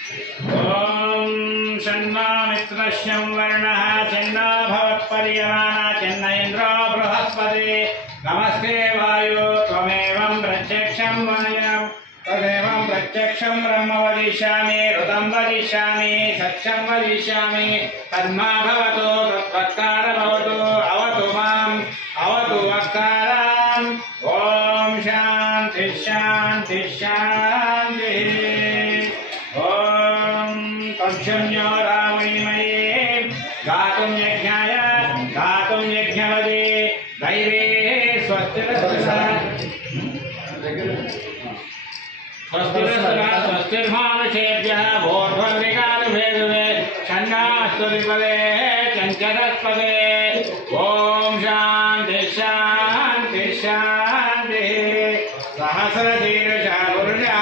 ओम शन्नो मित्रश्यं वर्णः चन्नो भवत्पर्यमाणः चन्न इन्द्रो बृहस्पति नमस्ते वायु त्वमेवं प्रत्यक्षं वयं तदेवं प्रत्यक्षं ब्रह्म वदिष्यामि ऋतं वदिष्यामि सत्यं वदिष्यामि तन्मा भवतु तत्वत्कार भवतु अवतु माम् अवतु वक्ताराम् ओम शान्ति शान्ति शान्तिः ओम तत्शून्यो रामणीमये गातुं यज्ञाय गातुं यज्ञवदे दैवे स्वस्तिर्मानुषेभ्यः भोर्भद्रिकालुभेदुवे छन्नास्तुतिपदे चञ्चदस्पदे ॐ शान्ति शान्ति शान्तिः सहस्रशीर्षा पुरुषः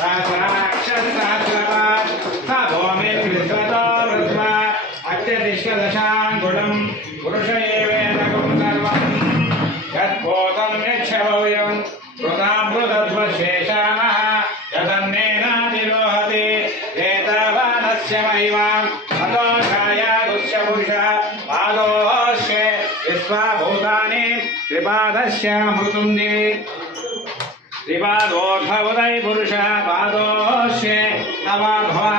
सहस्राक्षरसहस्रपात् स भूमिर्विश्वतो वृद्ध्वा अत्यतिष्ठदशाङ्गुलं पुरुष एवेदकं सर्वं यद्भूतं यच्छभव्यं कृतामृतध्वशेषाणः यदन्नेनातिरोहति एतावानस्य महिमाम् अतोषायागुस्य पुरुषः पादोऽस्य विश्वभूतानि त्रिपादस्य मृतुं दिवि त्रिपादोऽर्धवदै पुरुषः पादोऽस्य नवाध्वा